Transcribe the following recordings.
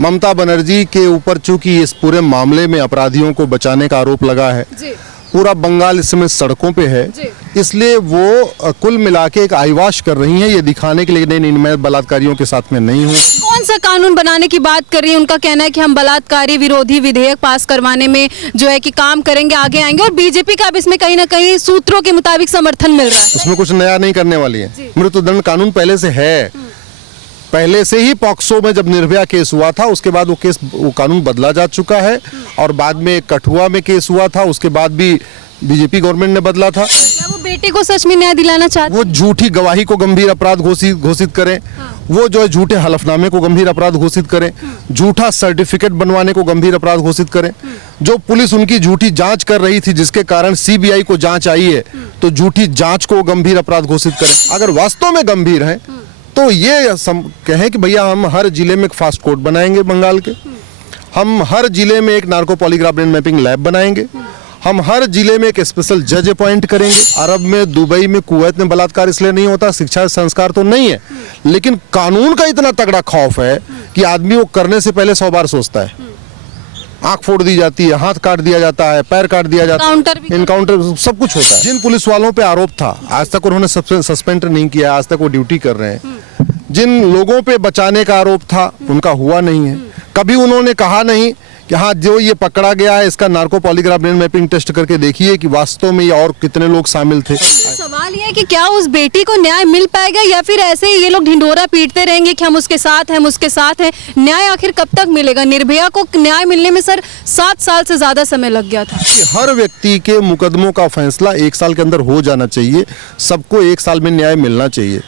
ममता बनर्जी के ऊपर चूंकि इस पूरे मामले में अपराधियों को बचाने का आरोप लगा है, पूरा बंगाल इस समय सड़कों पे है, इसलिए वो कुल मिला के एक आईवाश कर रही हैं ये दिखाने के लिए नहीं मैं बलात्कारियों के साथ में नहीं हूँ। कौन सा कानून बनाने की बात कर रही है? उनका कहना है कि हम बलात्कारी विरोधी विधेयक पास करवाने में जो है कि काम करेंगे, आगे आएंगे, और बीजेपी का अब इसमें कहीं ना कहीं सूत्रों के मुताबिक समर्थन मिल रहा है। उसमें कुछ नया नहीं करने वाली है, मृत्युदंड कानून पहले से है, पहले से ही पॉक्सो में जब निर्भया केस हुआ था उसके बाद वो कानून बदला जा चुका है, और बाद में कठुआ में केस हुआ था उसके बाद भी बीजेपी गवर्नमेंट ने बदला था। क्या वो बेटे को सच में न्याय दिलाना चाहते? वो झूठी गवाही को गंभीर अपराध घोषित करें, वो जो है झूठे हलफनामे को गंभीर अपराध घोषित करें, झूठा सर्टिफिकेट बनवाने को गंभीर अपराध घोषित करें, जो पुलिस उनकी झूठी जांच कर रही थी जिसके कारण सीबीआई को जांच आई है तो झूठी जांच को गंभीर अपराध घोषित करें। अगर वास्तव में गंभीर है तो ये कहें कि भैया हम हर जिले में एक फास्ट कोर्ट बनाएंगे बंगाल के, हम हर जिले में एक narco polygraph brain mapping lab बनाएंगे, हम हर जिले में एक स्पेशल जज अपॉइंट करेंगे। अरब में, दुबई में, कुवैत में बलात्कार इसलिए नहीं होता, शिक्षा संस्कार तो नहीं है, लेकिन कानून का इतना तगड़ा खौफ है कि आदमी वो करने से पहले 100 बार सोचता है। आंख फोड़ दी जाती है, हाथ काट दिया जाता है, पैर काट दिया जाता है, इनकाउंटर सब कुछ होता है। जिन पुलिस वालों पे आरोप था आज तक उन्होंने सस्पेंड नहीं किया, आज तक वो ड्यूटी कर रहे हैं। जिन लोगों पे बचाने का आरोप था उनका हुआ नहीं है, कभी उन्होंने कहा नहीं कि हाँ जो ये पकड़ा गया है इसका narco polygraph brain mapping test करके देखिए कि वास्तव में ये और कितने लोग शामिल थे। सवाल ये है कि क्या उस बेटी को न्याय मिल पाएगा या फिर ऐसे ही ये लोग ढिंढोरा पीटते रहेंगे कि हम उसके साथ हैं, हम उसके साथ हैं। न्याय आखिर कब तक मिलेगा? निर्भया को न्याय मिलने में सर 7 साल से ज्यादा समय लग गया था। हर व्यक्ति के मुकदमों का फैसला 1 साल के अंदर हो जाना चाहिए, सबको 1 साल में न्याय मिलना चाहिए,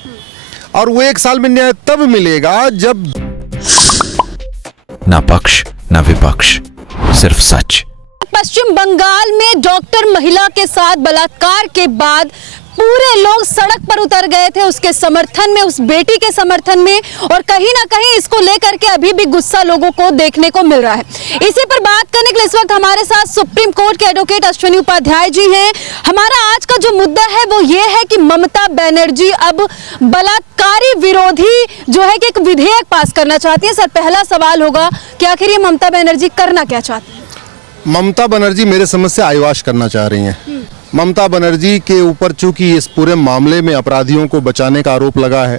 और वो 1 साल में न्याय तब मिलेगा जब ना पक्ष ना विपक्ष, सिर्फ सच। पश्चिम बंगाल में डॉक्टर महिला के साथ बलात्कार के बाद पूरे लोग सड़क पर उतर गए थे उसके समर्थन में, उस बेटी के समर्थन में, और कहीं ना कहीं इसको लेकर के अभी भी गुस्सा लोगों को देखने को मिल रहा है। इसी पर बात करने के लिए इस वक्त हमारे साथ सुप्रीम कोर्ट के एडवोकेट अश्विनी उपाध्याय जी हैं। हमारा आज का जो मुद्दा है वो ये है कि ममता बनर्जी अब बलात्कारी विरोधी जो है कि एक विधेयक पास करना चाहती है। सर, पहला सवाल होगा कि आखिर ये ममता बनर्जी करना क्या चाहती है? ममता बनर्जी मेरे समझ से आईवाश करना चाह रही हैं। ममता बनर्जी के ऊपर चूंकि इस पूरे मामले में अपराधियों को बचाने का आरोप लगा है,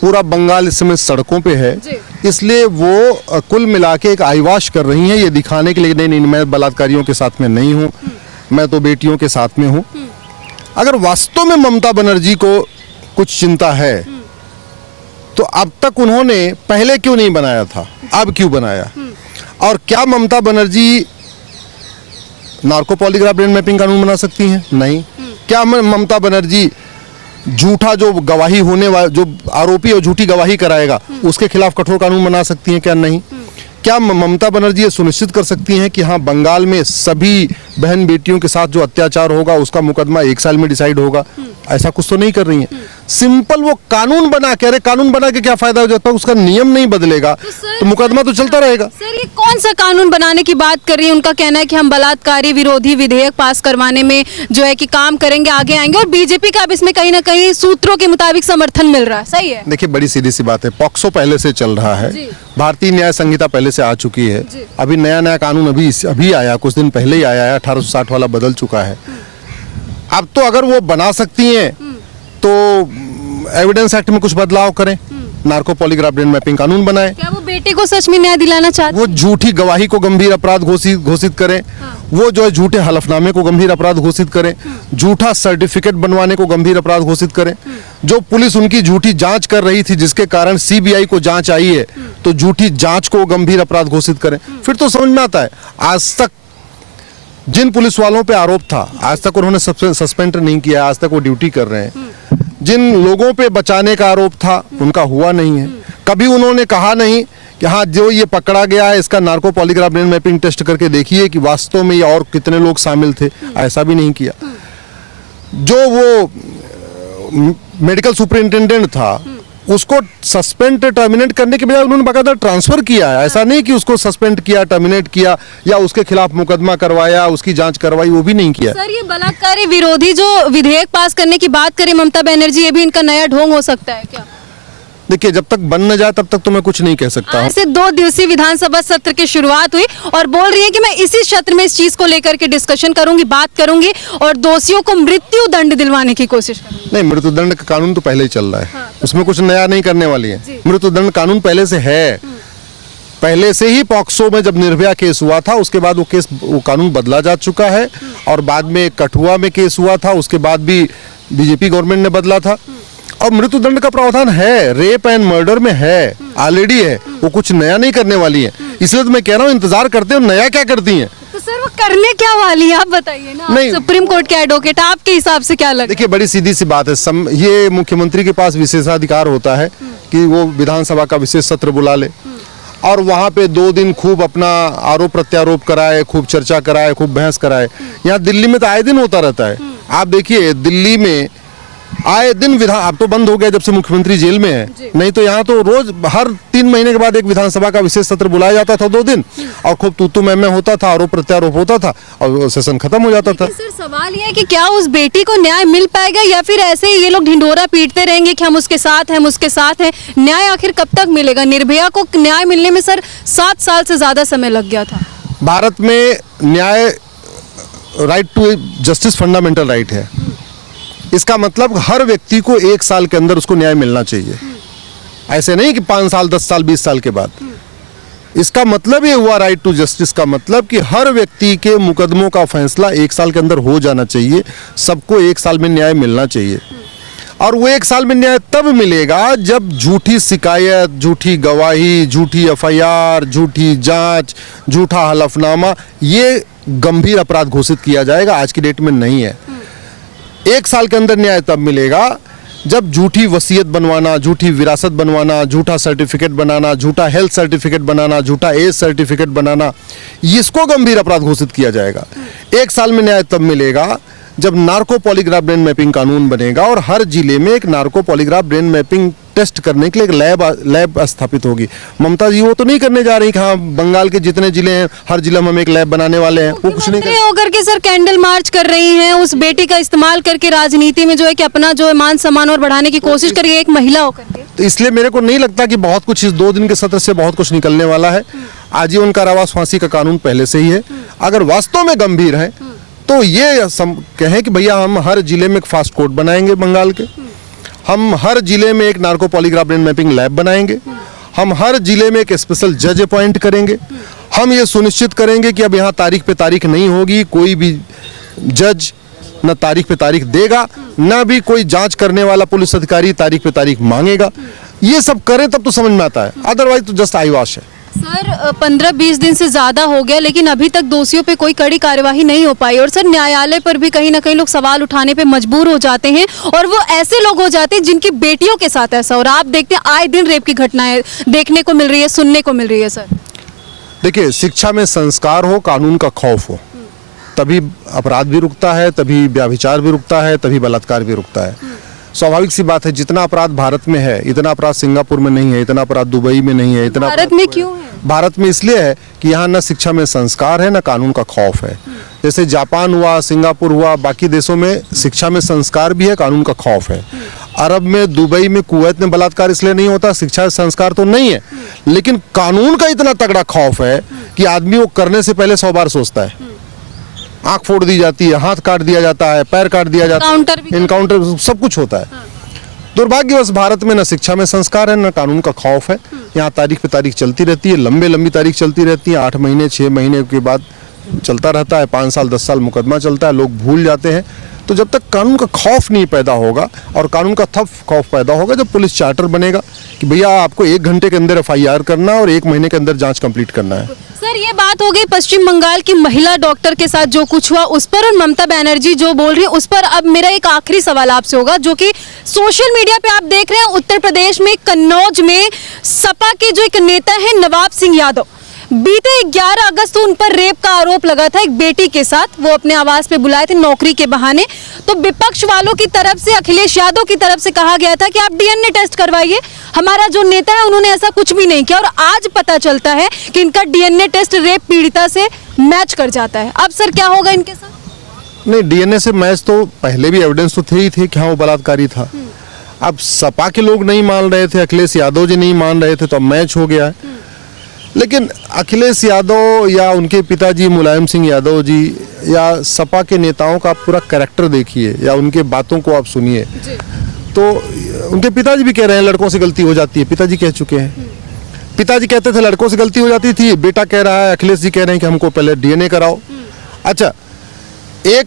पूरा बंगाल इस समय सड़कों पे है, इसलिए वो कुल मिला के एक आईवाश कर रही हैं ये दिखाने के लिए नहीं मैं बलात्कारियों के साथ में नहीं हूँ, मैं तो बेटियों के साथ में हूँ। अगर वास्तव में ममता बनर्जी को कुछ चिंता है तो अब तक उन्होंने पहले क्यों नहीं बनाया था, अब क्यों बनाया? और क्या Mamata Banerjee narco polygraph brain mapping कानून बना सकती हैं? नहीं। क्या ममता बनर्जी झूठा जो गवाही होने वाला जो आरोपी और झूठी गवाही कराएगा उसके खिलाफ कठोर कानून बना सकती हैं? क्या नहीं। क्या ममता बनर्जी ये सुनिश्चित कर सकती हैं कि हाँ बंगाल में सभी बहन बेटियों के साथ जो अत्याचार होगा उसका मुकदमा 1 साल में डिसाइड होगा? ऐसा कुछ तो नहीं कर रही हैं। सिंपल वो कानून बना के, अरे कानून बना के क्या फायदा हो जाता है, उसका नियम नहीं बदलेगा तो मुकदमा तो चलता रहेगा। सर, ये कौन सा कानून बनाने की बात कर रही है? उनका कहना है कि हम बलात्कारी विरोधी विधेयक पास करवाने में जो है कि काम करेंगे, आगे आएंगे, और बीजेपी का अब इसमें कहीं ना कहीं सूत्रों के मुताबिक समर्थन मिल रहा है। सही है? देखिए, बड़ी सीधी सी बात है, पॉक्सो पहले से चल रहा है, भारतीय न्याय संहिता पहले से आ चुकी है, अभी नया कानून अभी आया, कुछ दिन पहले ही आया है, 1860 वाला बदल चुका है। अब तो अगर वो बना सकती हैं तो एविडेंस एक्ट में कुछ बदलाव करें, नार्को पॉलीग्राफ ब्रेन मैपिंग कानून बनाएं। क्या वो बेटे को सच में न्याय दिलाना चाहते? वो झूठी गवाही को गंभीर अपराध घोषित करें, वो जो है झूठे हलफनामे को गंभीर अपराध घोषित करें, झूठा सर्टिफिकेट बनवाने को गंभीर अपराध घोषित करें, जो पुलिस उनकी झूठी जांच कर रही थी जिसके कारण सीबीआई को जांच आई है तो झूठी जांच को गंभीर अपराध घोषित करें। फिर तो समझ में आता है। आज तक जिन पुलिस वालों पे आरोप था आज तक उन्होंने सस्पेंड नहीं किया, आज तक वो ड्यूटी कर रहे हैं। जिन लोगों पे बचाने का आरोप था उनका हुआ नहीं है, कभी उन्होंने कहा नहीं कि हाँ जो ये पकड़ा गया है इसका narco polygraph brain mapping test करके देखिए कि वास्तव में ये और कितने लोग शामिल थे, ऐसा भी नहीं किया। जो वो मेडिकल सुपरिंटेंडेंट था उसको सस्पेंड टर्मिनेट करने के बजाय उन्होंने बाकायदा ट्रांसफर किया है। ऐसा नहीं कि उसको सस्पेंड किया, टर्मिनेट किया या उसके खिलाफ मुकदमा करवाया, उसकी जांच करवाई, वो भी नहीं किया। सर, ये बलात्कारी विरोधी जो विधेयक पास करने की बात करें ममता बनर्जी, ये भी इनका नया ढोंग हो सकता है क्या? देखिए, जब तक बन न जाए तब तक तो मैं कुछ नहीं कह सकता हूँ। आज से 2 दिवसीय विधानसभा सत्र की शुरुआत हुई और बोल रही है कि मैं इसी सत्र में इस चीज को लेकर के डिस्कशन करूंगी, बात करूंगी और दोषियों को मृत्यु दंड दिलवाने की कोशिश करूंगी। नहीं, मृत्युदंड का कानून तो पहले ही चल रहा है, उसमें कुछ नया नहीं करने वाली है। मृत्युदंड कानून पहले से है, पहले से ही पॉक्सो में जब निर्भया केस हुआ था उसके बाद वो कानून बदला जा चुका है, और बाद में कठुआ में केस हुआ था, उसके बाद भी बीजेपी गवर्नमेंट ने बदला था। और मृत्युदंड का प्रावधान है, रेप एंड मर्डर में है, ऑलरेडी है, वो कुछ नया नहीं करने वाली है। इसलिए तो मैं कह रहा हूँ इंतजार करते हो नया क्या करती हैं। तो सर वो करने क्या वाली है आप बताइए ना। नहीं, आप सुप्रीम कोर्ट के एडवोकेट, आपके हिसाब से क्या लगता है? देखिए, बड़ी सीधी सी बात है, ये मुख्यमंत्री के पास विशेषाधिकार होता है कि वो विधानसभा का विशेष सत्र बुला ले और वहाँ पे 2 दिन खूब अपना आरोप प्रत्यारोप कराए, खूब चर्चा कराए, खूब बहस कराए। यहाँ दिल्ली में तो आए दिन होता रहता है। आप देखिए, दिल्ली में आए दिन अब तो बंद हो गया जब से मुख्यमंत्री जेल में है, नहीं तो यहाँ तो रोज हर 3 महीने के बाद एक विधानसभा का विशेष सत्र बुलाया जाता था 2 दिन, और खूब तू मैं होता था, आरोप प्रत्यारोप होता था और सेशन खत्म हो जाता था। सर सवाल ये है कि क्या उस बेटी को न्याय मिल पाएगा या फिर ऐसे ही ये लोग ढिंढोरा पीटते रहेंगे कि हम उसके साथ हैं, हम उसके साथ हैं। न्याय आखिर कब तक मिलेगा? निर्भया को न्याय मिलने में सर 7 साल से ज्यादा समय लग गया था। भारत में न्याय, right to justice fundamental right है। इसका मतलब हर व्यक्ति को 1 साल के अंदर उसको न्याय मिलना चाहिए, ऐसे नहीं कि 5 साल 10 साल 20 साल के बाद। इसका मतलब ये हुआ राइट टू जस्टिस का मतलब कि हर व्यक्ति के मुकदमों का फैसला 1 साल के अंदर हो जाना चाहिए, सबको 1 साल में न्याय मिलना चाहिए। और वो 1 साल में न्याय तब मिलेगा जब झूठी शिकायत, झूठी गवाही, झूठी FIR, झूठी जांच, झूठा हलफनामा, ये गंभीर अपराध घोषित किया जाएगा। आज की डेट में नहीं है। 1 साल के अंदर न्याय तब मिलेगा जब झूठी वसीयत बनवाना, झूठी विरासत बनवाना, झूठा सर्टिफिकेट बनाना, झूठा हेल्थ सर्टिफिकेट बनाना, झूठा एज सर्टिफिकेट बनाना, इसको गंभीर अपराध घोषित किया जाएगा। 1 साल में न्याय तब मिलेगा जब नार्को पॉलीग्राफ ब्रेन मैपिंग कानून बनेगा और हर जिले में एक narco polygraph brain mapping test करने के लिए एक लैब स्थापित होगी। ममता जी वो तो नहीं करने जा रही कि हाँ बंगाल के जितने जिले हैं हर जिले में हम एक लैब बनाने वाले हैं, वो कुछ नहीं कर होकर के सर कैंडल मार्च कर रही हैं, उस बेटी का इस्तेमाल करके राजनीति में जो है कि अपना जो है मान सम्मान और बढ़ाने की कोशिश कर रही है एक महिला होकर के। तो इसलिए मेरे को नहीं लगता कि बहुत कुछ इस 2 दिन के सत्र से बहुत कुछ निकलने वाला है। आजीवन कारावास फांसी का कानून पहले से ही है। अगर वास्तव में गंभीर है तो ये कहें कि भैया हम हर जिले में एक फास्ट कोर्ट बनाएंगे बंगाल के, हम हर जिले में एक narco polygraph brain mapping lab बनाएंगे, हम हर जिले में एक स्पेशल जज अपॉइंट करेंगे, हम ये सुनिश्चित करेंगे कि अब यहाँ तारीख पे तारीख नहीं होगी, कोई भी जज न तारीख पे तारीख देगा, न भी कोई जांच करने वाला पुलिस अधिकारी तारीख पे तारीख मांगेगा। ये सब करें तब तो समझ में आता है, अदरवाइज तो जस्ट आईवाश है। सर 15-20 दिन से ज्यादा हो गया लेकिन अभी तक दोषियों पे कोई कड़ी कार्यवाही नहीं हो पाई और सर न्यायालय पर भी कहीं ना कहीं लोग सवाल उठाने पे मजबूर हो जाते हैं और वो ऐसे लोग हो जाते हैं जिनकी बेटियों के साथ ऐसा, और आप देखते हैं आए दिन रेप की घटनाएं देखने को मिल रही है, सुनने को मिल रही है। सर देखिए, शिक्षा में संस्कार हो, कानून का खौफ हो, तभी अपराध भी रुकता है, तभी व्यभिचार भी रुकता है, तभी बलात्कार भी रुकता है। स्वाभाविक सी बात है, जितना अपराध भारत में है इतना अपराध सिंगापुर में नहीं है, इतना अपराध दुबई में नहीं है, इतना भारत में क्यों है? भारत में इसलिए है कि यहाँ न शिक्षा में संस्कार है न कानून का खौफ है। जैसे जापान हुआ, सिंगापुर हुआ, बाकी देशों में शिक्षा में संस्कार भी है, कानून का खौफ है। अरब में, दुबई में, कुवैत में बलात्कार इसलिए नहीं होता, शिक्षा संस्कार तो नहीं है, लेकिन कानून का इतना तगड़ा खौफ है कि आदमी वो करने से पहले 100 बार सोचता है। आंख फोड़ दी जाती है, हाथ काट दिया जाता है, पैर काट दिया जाता है, इनकाउंटर सब कुछ होता है। दुर्भाग्यवश भारत में न शिक्षा में संस्कार है न कानून का खौफ है। यहाँ तारीख पे तारीख चलती रहती है, लंबी तारीख चलती रहती है, 8 महीने 6 महीने के बाद चलता रहता है, 5 साल 10 साल मुकदमा चलता है, लोग भूल जाते हैं। तो जब तक कानून का खौफ नहीं पैदा होगा, और कानून का तब खौफ पैदा होगा जब पुलिस चार्टर बनेगा कि भैया आपको 1 घंटे के अंदर FIR करना और 1 महीने के अंदर जांच कंप्लीट करना है। सर ये बात हो गई पश्चिम बंगाल की महिला डॉक्टर के साथ जो कुछ हुआ उस पर, और ममता बनर्जी जो बोल रही है उस पर। अब मेरा एक आखिरी सवाल आपसे होगा, जो कि सोशल मीडिया पे आप देख रहे हैं, उत्तर प्रदेश में कन्नौज में सपा के जो एक नेता है नवाब सिंह यादव, बीते 11 अगस्त को उन पर रेप का आरोप लगा था एक बेटी के साथ, वो अपने आवास पे बुलाए थे नौकरी के बहाने। तो विपक्ष वालों की तरफ से, अखिलेश यादव की तरफ से कहा गया था कि आप DNA टेस्ट करवाइए, हमारा जो नेता है उन्होंने ऐसा कुछ भी नहीं किया, और आज पता चलता है कि इनका DNA टेस्ट रेप पीड़िता से मैच कर जाता है। अब सर क्या होगा इनके साथ? नहीं, DNA से मैच तो पहले भी एविडेंस तो थे ही थे कि हाँ वो बलात्कारी था। अब सपा के लोग नहीं मान रहे थे, अखिलेश यादव जी नहीं मान रहे थे, तो अब मैच हो गया है। लेकिन अखिलेश यादव या उनके पिताजी मुलायम सिंह यादव जी या सपा के नेताओं का आप पूरा कैरेक्टर देखिए या उनके बातों को आप सुनिए, तो उनके पिताजी भी कह रहे हैं लड़कों से गलती हो जाती है, पिताजी कह चुके हैं। पिताजी कहते थे लड़कों से गलती हो जाती थी, बेटा कह रहा है, अखिलेश जी कह रहे हैं कि हमको पहले डीएनए कराओ। अच्छा, एक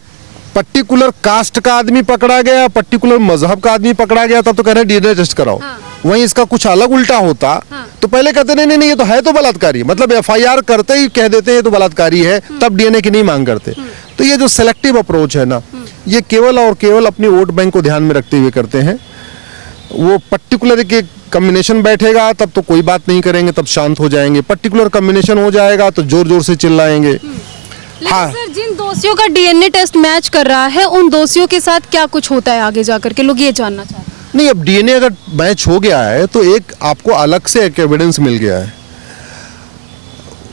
पर्टिकुलर कास्ट का आदमी पकड़ा गया, पर्टिकुलर मजहब का आदमी पकड़ा गया, तब तो कह रहे हैं डीएनए टेस्ट कराओ। वहीं इसका कुछ अलग उल्टा होता तो पहले कहते नहीं नहीं नहीं, ये तो है तो बलात्कारी, मतलब एफआईआर करते ही कह देते हैं ये तो बलात्कारी है, तब डीएनए की नहीं मांग करते। तो ये जो सेलेक्टिव अप्रोच है ना, ये केवल और केवल अपनी वोट बैंक को ध्यान में रखते हुए करते हैं। वो पर्टिकुलर के कॉम्बिनेशन बैठेगा तब तो कोई बात नहीं करेंगे, तब शांत हो जाएंगे। पर्टिकुलर कॉम्बिनेशन हो जाएगा तो जोर जोर से चिल्लाएंगे। लेकिन सर, जिन दोषियों का डीएनए टेस्ट मैच कर रहा है, उन दोषियों के साथ क्या कुछ होता है आगे जाकर के, लोग ये जानना चाहते हैं। नहीं, अब डीएनए अगर मैच हो गया है तो एक आपको अलग से एक एविडेंस मिल गया है,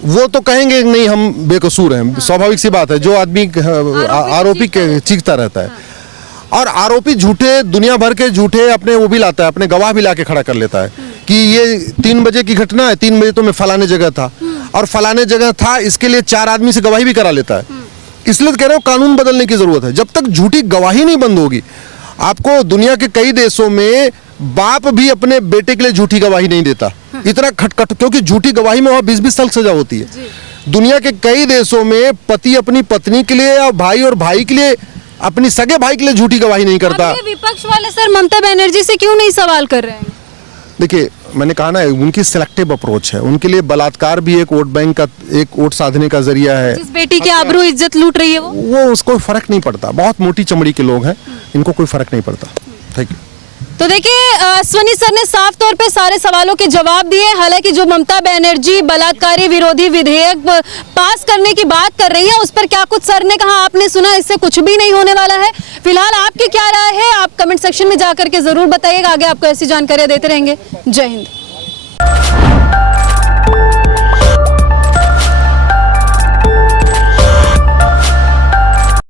वो तो कहेंगे नहीं हम बेकसूर हैं, स्वाभाविक सी बात है। जो आदमी आरोपी चीखता रहता है, और आरोपी झूठे, दुनिया भर के झूठे अपने वो भी लाता है, अपने गवाह भी लाके खड़ा कर लेता है कि ये 3 बजे की घटना है, 3 बजे तो मैं फलाने जगह था और फलाने जगह था, इसके लिए 4 आदमी से गवाही भी करा लेता है। इसलिए तो कह रहा हूँ कानून बदलने की जरूरत है। जब तक झूठी गवाही नहीं बंद होगी, आपको दुनिया के कई देशों में बाप भी अपने बेटे के लिए झूठी गवाही नहीं देता, इतना खटखट, क्योंकि झूठी गवाही में वहां 20-20 साल सजा होती है। दुनिया के कई देशों में पति अपनी पत्नी के लिए और भाई के लिए, अपनी सगे भाई के लिए झूठी गवाही नहीं करता। अब ये विपक्ष वाले सर ममता बनर्जी से क्यों नहीं सवाल कर रहे हैं? देखिए, मैंने कहा ना, उनकी सिलेक्टिव अप्रोच है। उनके लिए बलात्कार भी एक वोट बैंक का, एक वोट साधने का जरिया है। जिस बेटी की आबरू इज्जत लूट रही है वो उसको फर्क नहीं पड़ता। बहुत मोटी चमड़ी के लोग हैं, इनको कोई फर्क नहीं पड़ता। Thank you. तो देखिए, अश्वनी सर ने साफ तौर पे सारे सवालों के जवाब दिए। हालांकि जो ममता बनर्जी बलात्कारी विरोधी विधेयक पास करने की बात कर रही है, उस पर क्या कुछ सर ने कहा आपने सुना, इससे कुछ भी नहीं होने वाला है। फिलहाल आपकी क्या राय है, आप कमेंट सेक्शन में जाकर के जरूर बताइएगा। आगे आपको ऐसी जानकारियां देते रहेंगे। जय हिंद।